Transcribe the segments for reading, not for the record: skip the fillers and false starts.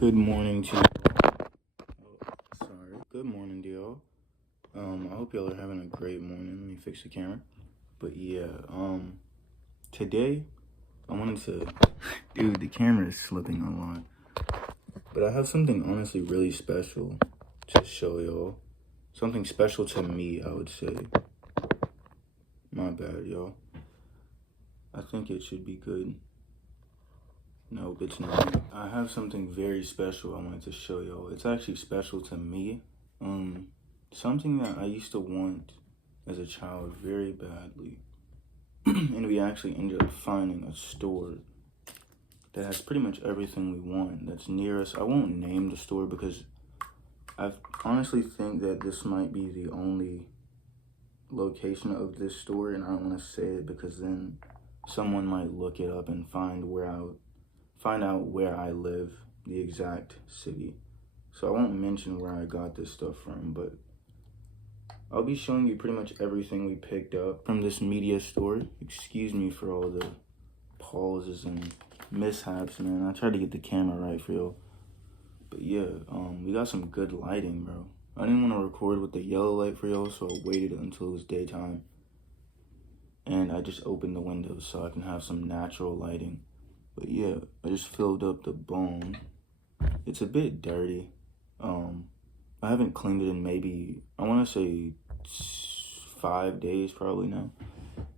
Good morning to Good morning to y'all. I hope y'all are having a great morning. Let me fix the camera. But yeah, today I wanted to dude, the camera is slipping a lot. But I have something honestly really special to show y'all. Something special to me, I would say. My bad, y'all. I think it should be good. Nope, it's not. I have something very special I wanted to show y'all. It's actually special to me. Something that I used to want as a child very badly. And we actually ended up finding a store that has pretty much everything we want that's near us. I won't name the store because I honestly think that this might be the only location of this store, and I don't want to say it because then someone might look it up and find out where I live, the exact city. So I won't mention where I got this stuff from, but I'll be showing you pretty much everything we picked up from this media store. Excuse me for all the pauses and mishaps, man. I tried to get the camera right for y'all. But yeah, we got some good lighting, bro. I didn't want to record with the yellow light for y'all, so I waited until it was daytime. And I just opened the windows so I can have some natural lighting. But yeah, I just filled up the bone. It's a bit dirty. I haven't cleaned it in maybe, I want to say 5 days probably now.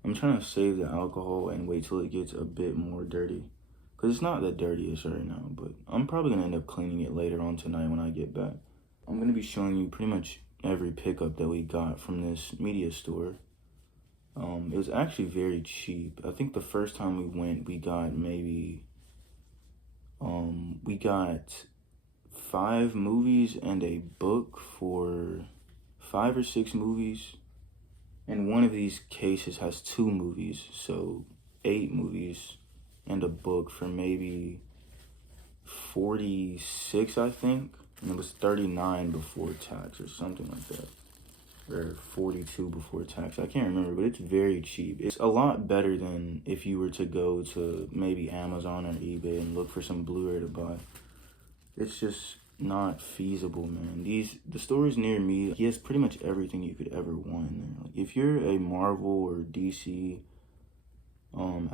I'm trying to save the alcohol and wait till it gets a bit more dirty. Because it's not the dirtiest right now, but I'm probably going to end up cleaning it later on tonight when I get back. I'm going to be showing you pretty much every pickup that we got from this media store. It was actually very cheap. I think the first time we went, we got maybe, we got 5 movies and a book for 5 or 6 movies. And one of these cases has 2 movies, so 8 movies and a book for maybe 46, I think. And it was 39 before tax or something like that. Or 42 before tax. I can't remember, but it's very cheap. It's a lot better than if you were to go to maybe Amazon or eBay and look for some Blu-ray to buy. It's just not feasible, man. The stores near me, he has pretty much everything you could ever want in there. Like, if you're a Marvel or DC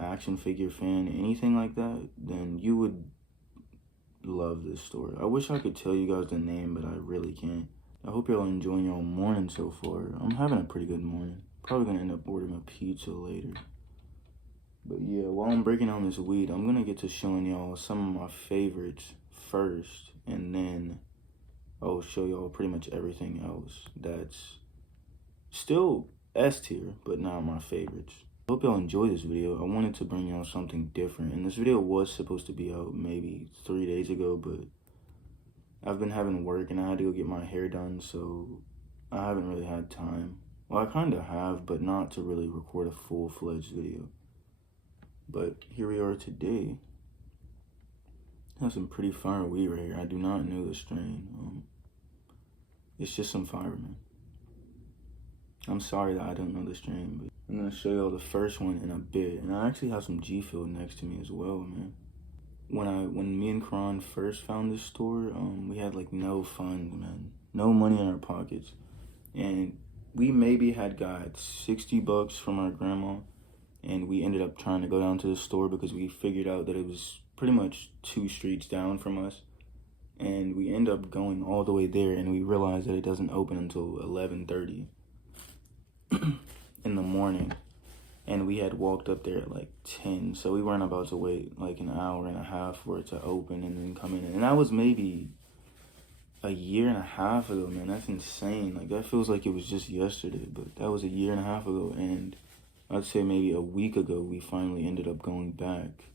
action figure fan, anything like that, then you would love this store. I wish I could tell you guys the name, but I really can't. I hope y'all enjoying your morning so far. I'm having a pretty good morning. Probably gonna end up ordering a pizza later. But yeah, while I'm breaking down this weed, I'm gonna get to showing y'all some of my favorites first, and then I'll show y'all pretty much everything else that's still S tier, but not my favorites. I hope y'all enjoy this video. I wanted to bring y'all something different, and this video was supposed to be out maybe 3 days ago, but I've been having work and I had to go get my hair done, so I haven't really had time. Well, I kind of have, but not to really record a full-fledged video. But here we are today. I have some pretty fire weed right here. I do not know the strain. It's just some fire, man. I'm sorry that I don't know the strain, but I'm gonna show y'all the first one in a bit. And I actually have some G Fuel next to me as well, man. When me and Karan first found this store, we had like no funds, man. No money in our pockets. And we maybe had got 60 bucks from our grandma. And we ended up trying to go down to the store because we figured out that it was pretty much 2 streets down from us. And we end up going all the way there, and we realized that it doesn't open until 11:30 in the morning. And we had walked up there at like 10, so we weren't about to wait like an hour and a half for it to open and then come in. And that was maybe a year and a half ago, man. That's insane. Like, that feels like it was just yesterday, but that was a year and a half ago. And I'd say maybe a week ago, we finally ended up going back.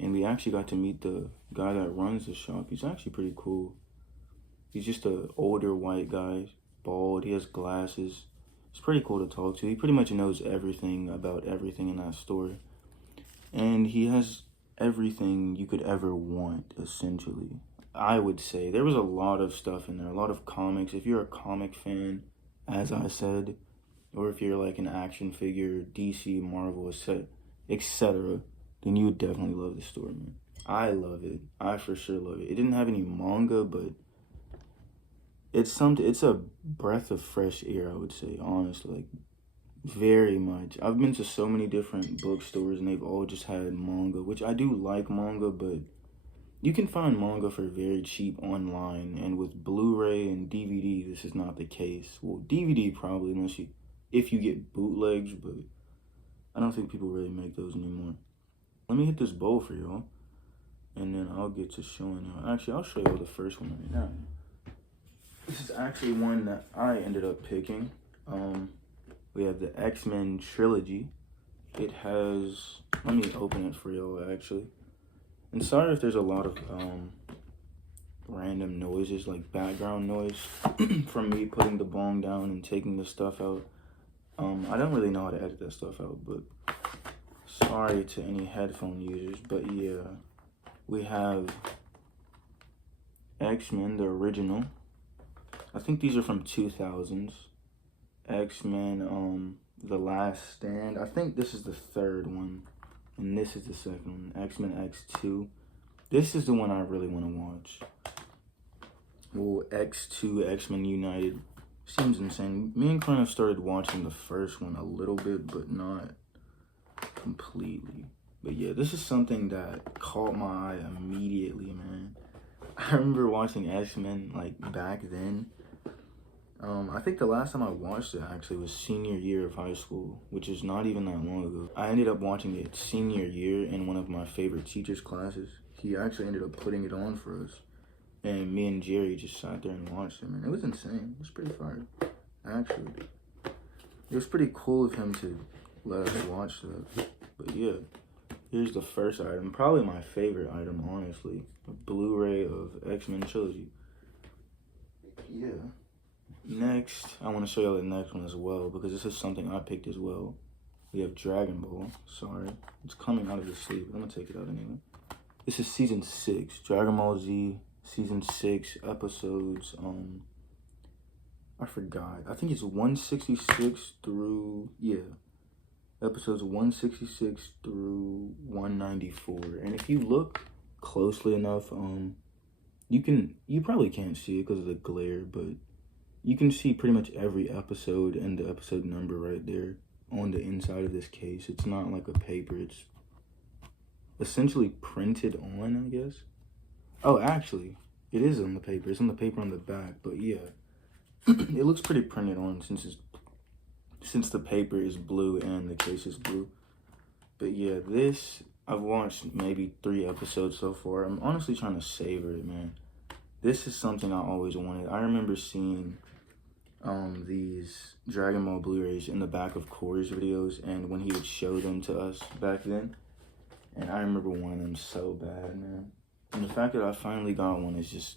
And we actually got to meet the guy that runs the shop. He's actually pretty cool. He's just an older white guy, bald. He has glasses. It's pretty cool to talk to. He pretty much knows everything about everything in that store. And he has everything you could ever want, essentially. I would say there was a lot of stuff in there, a lot of comics. If you're a comic fan, as I said, or if you're like an action figure, DC, Marvel, etc., then you would definitely love the store, man. I love it. I for sure love it. It didn't have any manga, but it's something. It's a breath of fresh air, I would say, honestly. Like, very much. I've been to so many different bookstores and they've all just had manga, which I do like manga, but you can find manga for very cheap online. And with Blu-ray and DVD, this is not the case. Well, DVD probably, if you get bootlegs, but I don't think people really make those anymore. Let me hit this bowl for y'all, and then I'll get to showing y'all. Actually, I'll show y'all the first one right now. This is actually one that I ended up picking. We have the X-Men trilogy. It has, let me open it for y'all actually. And sorry if there's a lot of random noises, like background noise from me putting the bong down and taking the stuff out. I don't really know how to edit that stuff out, but sorry to any headphone users. But yeah, we have X-Men, the original. I think these are from 2000s. X-Men, The Last Stand. I think this is the third one, and this is the second one. X-Men X2. This is the one I really want to watch. Well, X2, X-Men United. Seems insane. Me and Cronin started watching the first one a little bit, but not completely. But yeah, this is something that caught my eye immediately, man. I remember watching X-Men, like, back then. I think the last time I watched it actually was senior year of high school, which is not even that long ago. I ended up watching it senior year in one of my favorite teacher's classes. He actually ended up putting it on for us. And me and Jerry just sat there and watched it, man. It was insane. It was pretty fire, actually. It was pretty cool of him to let us watch that. But yeah, here's the first item. Probably my favorite item, honestly. A Blu-ray of X-Men Trilogy. Yeah. Next, I want to show y'all the next one as well, because this is something I picked as well. We have Dragon Ball. Sorry. It's coming out of the sleeve. I'm going to take it out anyway. This is season 6. Dragon Ball Z, season 6, episodes, I forgot. I think it's 166 through, episodes 166 through 194. And if you look closely enough, you probably can't see it because of the glare, but you can see pretty much every episode and the episode number right there on the inside of this case. It's not like a paper. It's essentially printed on, I guess. Oh, actually, it is on the paper. It's on the paper on the back. But yeah, it looks pretty printed on since the paper is blue and the case is blue. But yeah, this, I've watched maybe 3 episodes so far. I'm honestly trying to savor it, man. This is something I always wanted. I remember seeing these Dragon Ball Blu-rays in the back of Corey's videos, and when he would show them to us back then, and I remember wanting them so bad, man. And the fact that I finally got one is just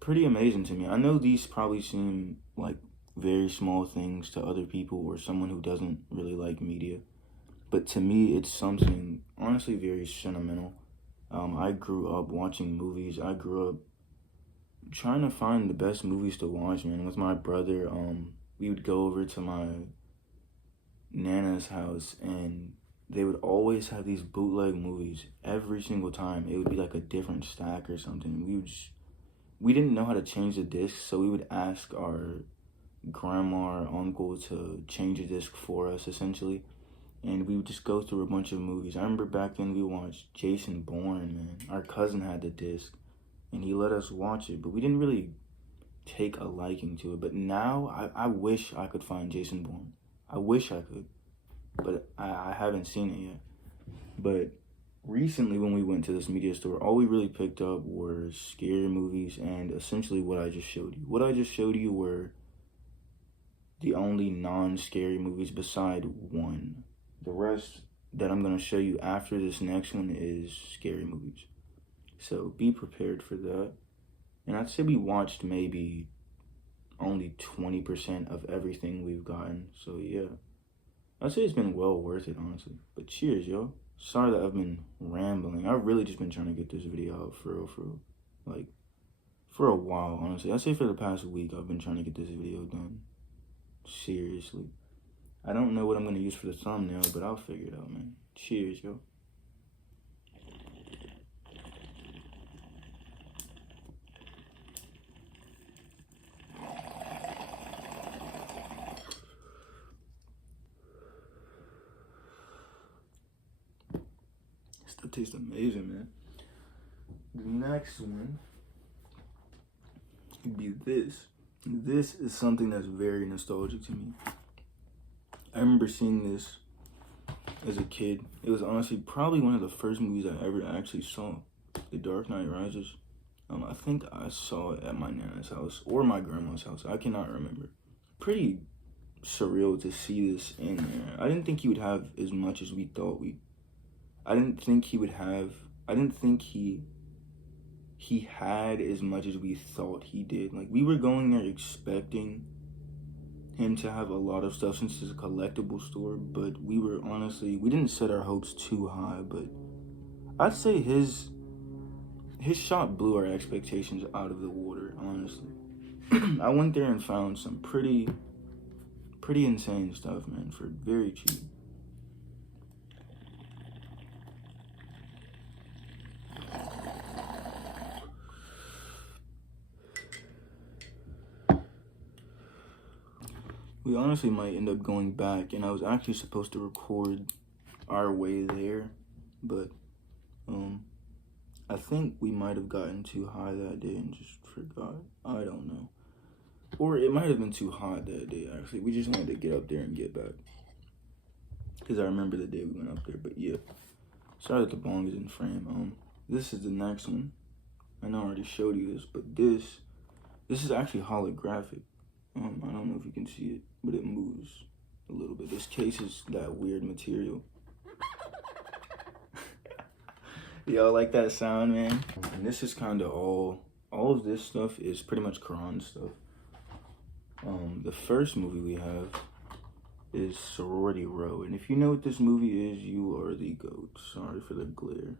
pretty amazing to me. I know these probably seem like very small things to other people or someone who doesn't really like media, but to me it's something honestly very sentimental. I grew up watching movies. I grew up trying to find the best movies to watch, man. With my brother, we would go over to my Nana's house, and they would always have these bootleg movies every single time. It would be like a different stack or something. We didn't know how to change the disc, so we would ask our grandma or uncle to change the disc for us, essentially. And we would just go through a bunch of movies. I remember back then we watched Jason Bourne, man. Our cousin had the disc, and he let us watch it, but we didn't really take a liking to it. But now, I wish I could find Jason Bourne. I wish I could, but I haven't seen it yet. But recently, when we went to this media store, all we really picked up were scary movies and essentially what I just showed you. What I just showed you were the only non-scary movies beside one. The rest that I'm going to show you after this next one is scary movies. So be prepared for that. And I'd say we watched maybe only 20% of everything we've gotten. So yeah, I'd say it's been well worth it, honestly. But cheers, yo. Sorry that I've been rambling. I've really just been trying to get this video out for real. Like, for a while, honestly. I'd say for the past week, I've been trying to get this video done. Seriously. I don't know what I'm going to use for the thumbnail, but I'll figure it out, man. Cheers, yo. It tastes amazing, man. The next one would be this. This is something that's very nostalgic to me. I remember seeing this as a kid. It was honestly probably one of the first movies I ever actually saw. The Dark Knight Rises. I think I saw it at my nana's house or my grandma's house. I cannot remember. Pretty surreal to see this in there. I didn't think he would have as much as we thought I didn't think he would have. I didn't think he had as much as we thought he did. Like, we were going there expecting him to have a lot of stuff since it's a collectible store, but we didn't set our hopes too high, but I'd say his shot blew our expectations out of the water, honestly. I went there and found some pretty insane stuff, man, for very cheap. We honestly might end up going back, and I was actually supposed to record our way there, but I think we might have gotten too high that day and just forgot. I don't know. Or it might have been too hot that day, actually. We just wanted to get up there and get back. Because I remember the day we went up there, but yeah. Sorry that the bong is in frame. This is the next one. I know I already showed you this, but this is actually holographic. I don't know if you can see it, but it moves a little bit. This case is that weird material. Y'all like that sound, man? And this is kind of all of this stuff is pretty much Quran stuff. The first movie we have is Sorority Row. And if you know what this movie is, you are the GOAT. Sorry for the glare.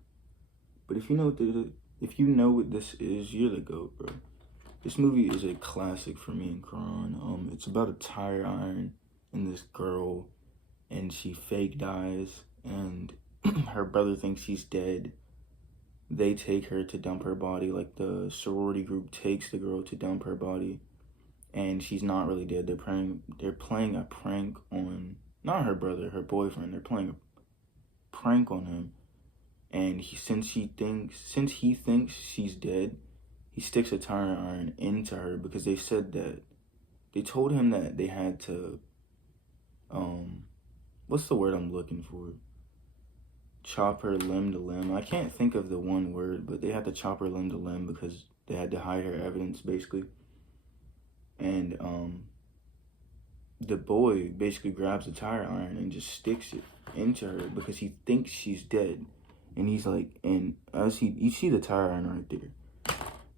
But if you know what this is, you're the GOAT, bro. This movie is a classic for me and Quran. It's about a tire iron and this girl, and she fake dies, and her brother thinks she's dead. They take her to dump her body, like the sorority group takes the girl to dump her body, and she's not really dead. They're playing a prank on, not her brother, her boyfriend. They're playing a prank on him, and since he thinks she's dead, he sticks a tire iron into her because they told him that they had to, what's the word I'm looking for? Chop her limb to limb. I can't think of the one word, but they had to chop her limb to limb because they had to hide her evidence, basically. And the boy basically grabs the tire iron and just sticks it into her because he thinks she's dead. And he's like, and as you see the tire iron right there.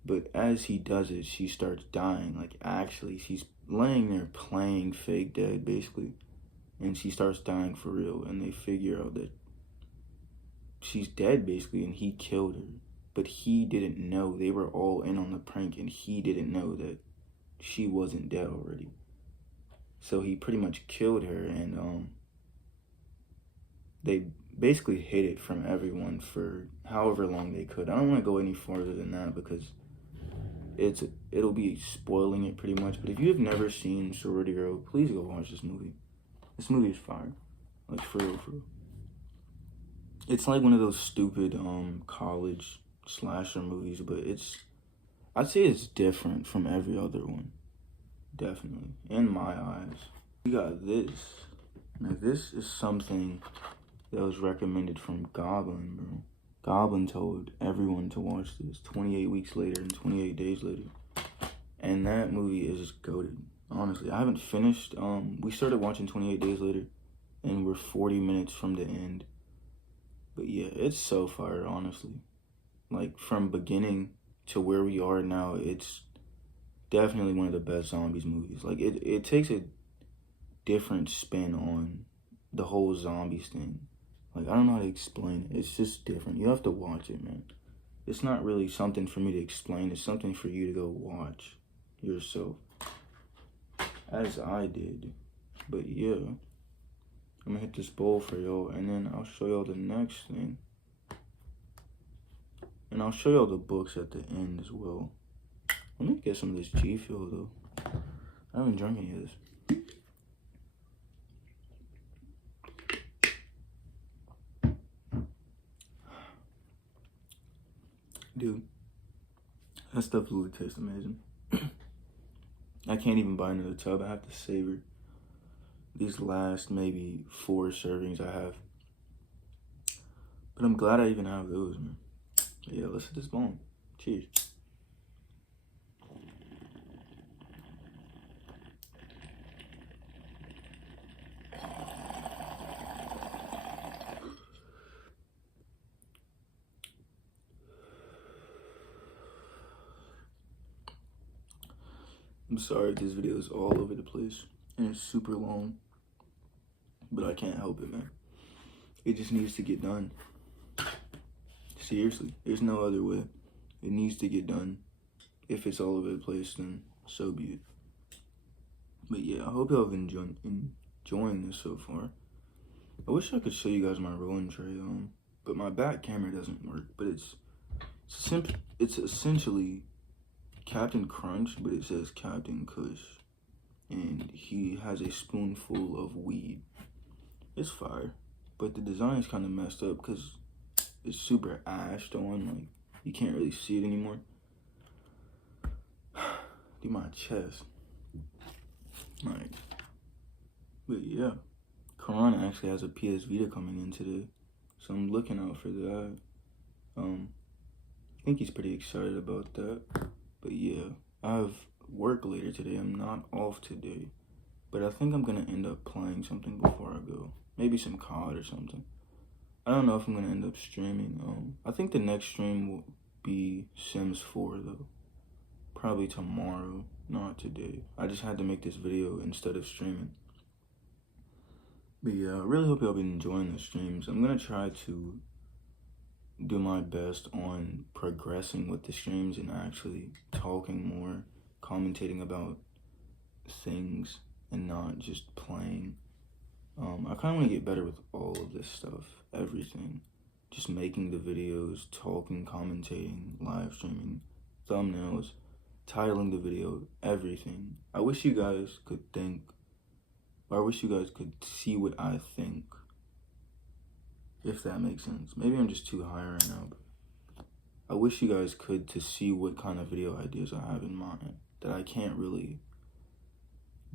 But as he does it, she starts dying. Like, actually, she's laying there playing fake dead, basically. And she starts dying for real. And they figure out that she's dead, basically, and he killed her. But he didn't know. They were all in on the prank, and he didn't know that she wasn't dead already. So he pretty much killed her, and they basically hid it from everyone for however long they could. I don't want to go any farther than that because it'll be spoiling it pretty much. But if you have never seen Sorority Row, please go watch this movie. This movie is fire. Like, for real, for real. It's like one of those stupid college slasher movies, but I'd say it's different from every other one. Definitely. In my eyes. We got this. Now, this is something that was recommended from Goblin, bro. Goblin told everyone to watch this 28 weeks later and 28 days later. And that movie is goated. Honestly, I haven't finished. We started watching 28 days later, and we're 40 minutes from the end. But yeah, it's so fire, honestly. Like, from beginning to where we are now, it's definitely one of the best zombies movies. Like, it takes a different spin on the whole zombies thing. Like, I don't know how to explain it. It's just different. You have to watch it, man. It's not really something for me to explain. It's something for you to go watch yourself. As I did. But yeah. I'm gonna hit this bowl for y'all, and then I'll show y'all the next thing. And I'll show y'all the books at the end as well. Let me get some of this G Fuel, though. I haven't drunk any of this. Dude, that stuff really tastes amazing. I can't even buy another tub. I have to savor these last maybe 4 servings I have. But I'm glad I even have those, man. But yeah, let's hit this bone. Cheers. I'm sorry if this video is all over the place and it's super long, but I can't help it, man. It just needs to get done. Seriously, there's no other way. It needs to get done. If it's all over the place, then so be it. But yeah, I hope y'all have enjoying this so far. I wish I could show you guys my rolling tray, but my back camera doesn't work. But it's essentially Captain Crunch, but it says Captain Kush, and he has a spoonful of weed. It's fire, but the design is kind of messed up because it's super ashed on, like you can't really see it anymore. Do my chest, like, but yeah, Karan actually has a PS Vita coming in today, so I'm looking out for that. I think he's pretty excited about that. But yeah, I have work later today. I'm not off today, but I think I'm gonna end up playing something before I go. Maybe some COD or something. I don't know if I'm gonna end up streaming. I think the next stream will be Sims 4 though. Probably tomorrow, not today. I just had to make this video instead of streaming. But yeah, I really hope y'all been enjoying the streams. I'm gonna try to do my best on progressing with the streams and actually talking more, commentating about things and not just playing. I kind of want to get better with all of this stuff, everything. Just making the videos, talking, commentating, live streaming, thumbnails, titling the video, everything. I wish you guys could see what I think. If that makes sense. Maybe I'm just too high right now, but I wish you guys could to see what kind of video ideas I have in mind that I can't really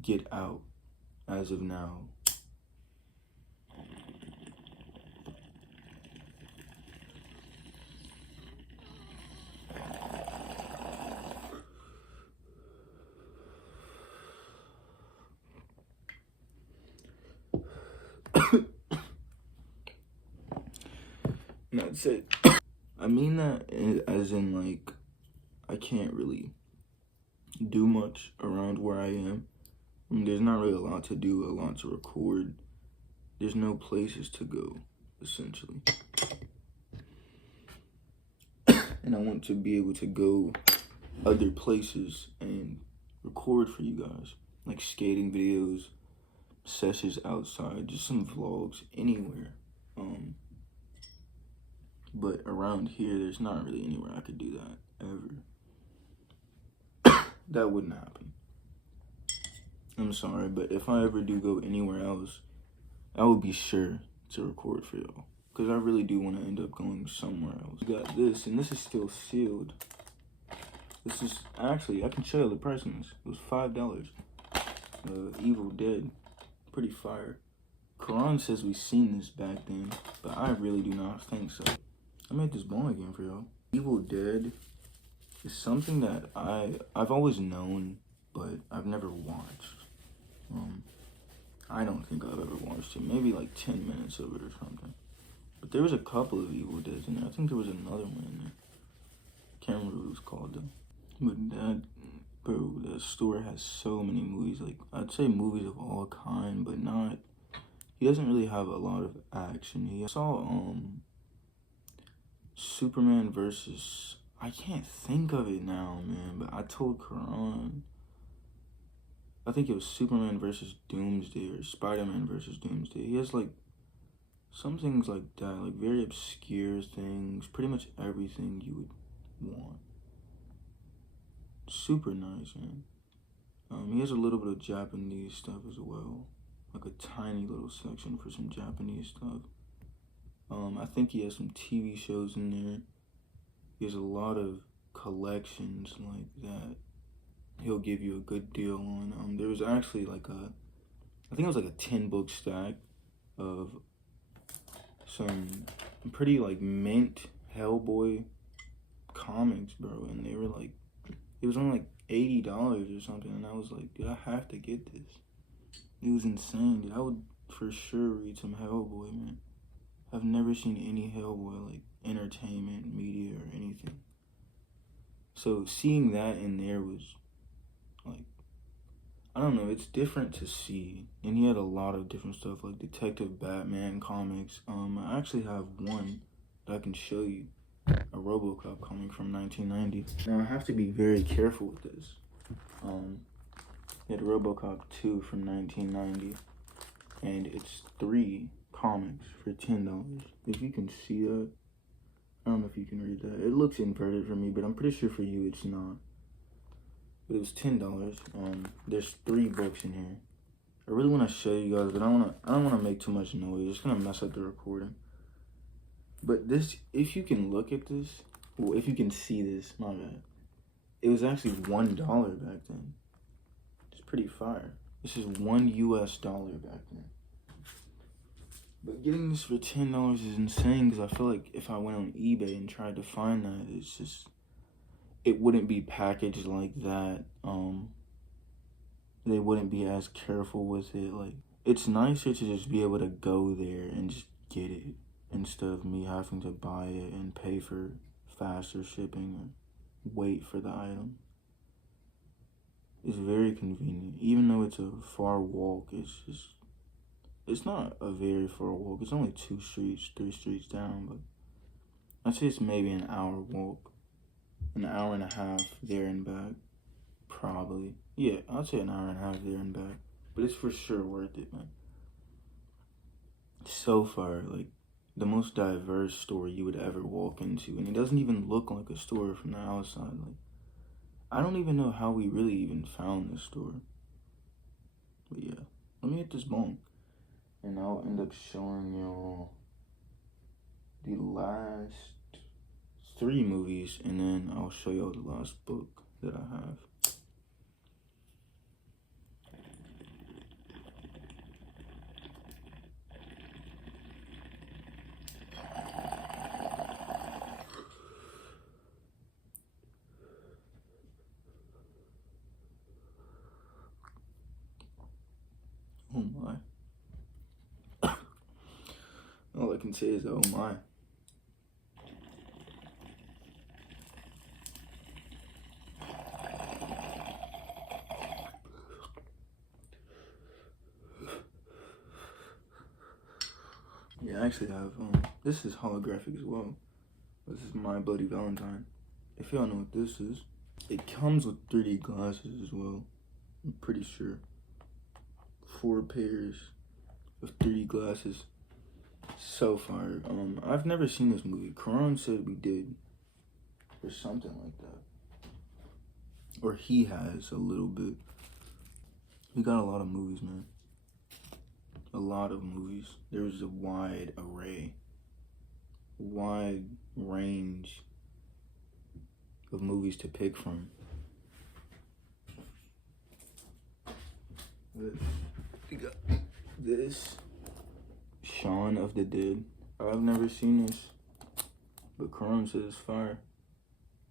get out as of now. That's it. I mean that as in, like, I can't really do much around where I am. I mean, there's not really a lot to do, a lot to record. There's no places to go, essentially. And I want to be able to go other places and record for you guys. Like skating videos, sessions outside, just some vlogs, anywhere. But around here, there's not really anywhere I could do that, ever. That wouldn't happen. I'm sorry, but if I ever do go anywhere else, I will be sure to record for y'all. Because I really do want to end up going somewhere else. We got this, and this is still sealed. This is, actually, I can show you the price on this. It was $5. Evil Dead. Pretty fire. Karan says we've seen this back then, but I really do not think so. I made this bone again for y'all. Evil Dead is something that I've always known, but I've never watched. I don't think I've ever watched it. Maybe like 10 minutes of it or something. But there was a couple of Evil Deads in there. I think there was another one in there. Can't remember what it was called though. But that store has so many movies. Like, I'd say movies of all kind, but not. He doesn't really have a lot of action. He saw Superman versus, I can't think of it now, man. But I told Karan, I think it was Superman versus Doomsday or Spider-Man versus Doomsday. He has like some things like that, like very obscure things, pretty much everything you would want. Super nice, man. He has a little bit of Japanese stuff as well, like a tiny little section for some Japanese stuff. I think he has some TV shows in there. He has a lot of collections like that. He'll give you a good deal on. There was actually like I think it was like a 10-book stack of some pretty like mint Hellboy comics, bro, and they were like, it was only like $80 or something, and I was like, dude, I have to get this. It was insane, dude. I would for sure read some Hellboy, man. I've never seen any Hellboy like entertainment, media, or anything. So seeing that in there was like, I don't know, it's different to see. And he had a lot of different stuff like Detective Batman comics. I actually have one that I can show you, a RoboCop comic from 1990. Now I have to be very careful with this. He had RoboCop 2 from 1990, and it's 3 comics for $10. If you can see that, I don't know if you can read that. It looks inverted for me, but I'm pretty sure for you it's not. But it was $10. There's 3 books in here. I really want to show you guys, but I don't want to make too much noise. It's gonna mess up the recording. But this, if you can look at this, well, if you can see this, my bad. It was actually $1 back then. It's pretty fire. This is $1 US back then. But getting this for $10 is insane, because I feel like if I went on eBay and tried to find that, it's just, it wouldn't be packaged like that. They wouldn't be as careful with it. Like, it's nicer to just be able to go there and just get it, instead of me having to buy it and pay for faster shipping or wait for the item. It's very convenient. Even though it's a far walk, it's not a very far walk. It's only 2 streets, 3 streets down, but I'd say it's maybe an hour walk. An hour and a half there and back. Probably. Yeah, I'd say an hour and a half there and back. But it's for sure worth it, man. So far, like, the most diverse store you would ever walk into. And it doesn't even look like a store from the outside. Like, I don't even know how we really even found this store. But yeah, let me hit this bone. And I'll end up showing y'all the last 3 movies. And then I'll show y'all the last book that I have. Oh my. All I can say is, oh my. Yeah, I actually have, this is holographic as well. This is My Bloody Valentine. If y'all know what this is, it comes with 3D glasses as well. I'm pretty sure. 4 pairs of 3D glasses. So far. I've never seen this movie. Karan said we did, or something like that. Or he has a little bit. We got a lot of movies, man. A lot of movies. There's a wide array, wide range of movies to pick from. We got this, Shaun of the Dead. I've never seen this, but Karan says it's fire.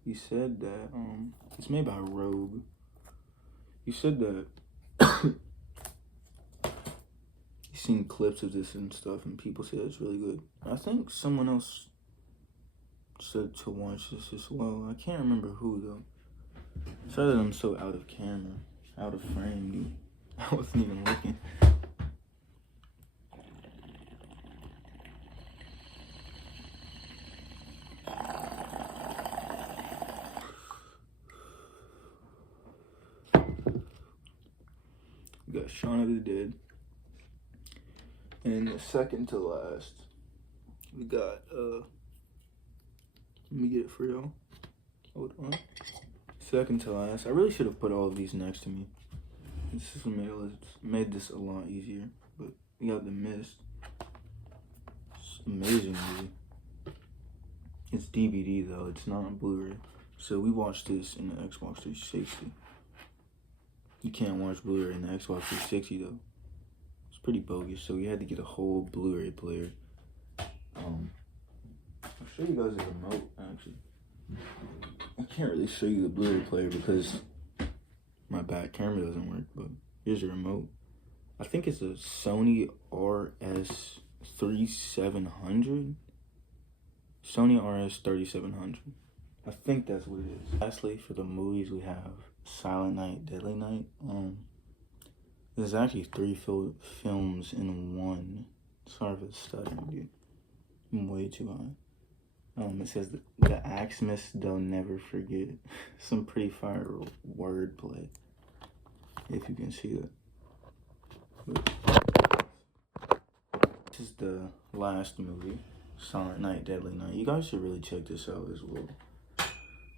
He said that it's made by Rogue. He said that he's seen clips of this and stuff, and people say it's really good. I think someone else said to watch this as well. I can't remember who though. Sorry that I'm so out of camera, out of frame, dude. I wasn't even looking. We got Shaun of the Dead. And the second to last, we got, let me get it for y'all. Hold on. Second to last. I really should have put all of these next to me. This is made this a lot easier. But we got The Mist. It's an amazing movie. It's DVD though, it's not on Blu-ray. So we watched this in the Xbox 360. You can't watch Blu-ray in the Xbox 360 though. It's pretty bogus, so we had to get a whole Blu-ray player. I'll show you guys the remote, actually. I can't really show you the Blu-ray player because my back camera doesn't work, but here's the remote. I think it's a Sony RS3700. Sony RS3700. I think that's what it is. Lastly, for the movies, we have Silent Night, Deadly Night. There's actually 3 films in one. Sorry for the stuttering, dude. I'm way too high. It says the Axemas they'll never forget. Some pretty fire wordplay, if you can see that. This is the last movie, Silent Night, Deadly Night. You guys should really check this out as well.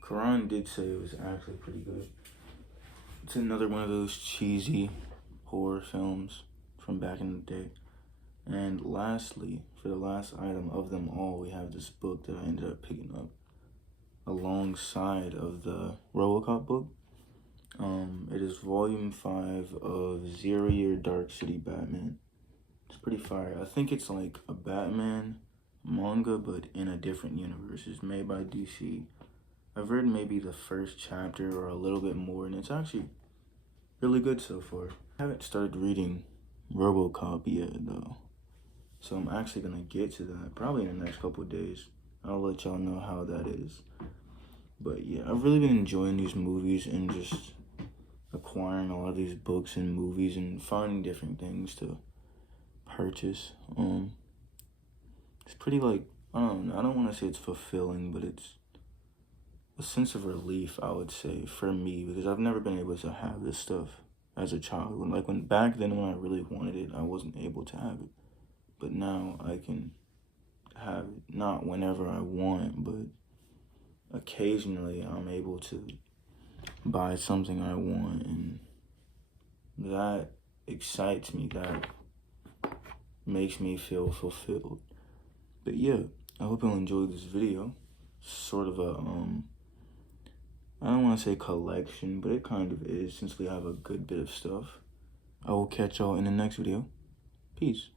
Karan did say it was actually pretty good. It's another one of those cheesy horror films from back in the day. And lastly, for the last item of them all, we have this book that I ended up picking up alongside of the RoboCop book. It is volume 5 of 0 Year Dark City Batman. It's pretty fire. I think it's like a Batman manga, but in a different universe. It's made by DC. I've read maybe the first chapter or a little bit more, and it's actually really good so far. I haven't started reading RoboCop yet, though. So I'm actually going to get to that probably in the next couple of days. I'll let y'all know how that is. But yeah, I've really been enjoying these movies and just acquiring a lot of these books and movies and finding different things to purchase. It's pretty like, I don't know, I don't want to say it's fulfilling, but it's a sense of relief, I would say, for me, because I've never been able to have this stuff as a child. When back then when I really wanted it, I wasn't able to have it. But now I can have it, not whenever I want, but occasionally I'm able to buy something I want, and that excites me, that makes me feel fulfilled. But yeah, I hope you'll enjoy this video. Sort of a, I don't want to say collection, but it kind of is, since we have a good bit of stuff. I will catch y'all in the next video. Peace.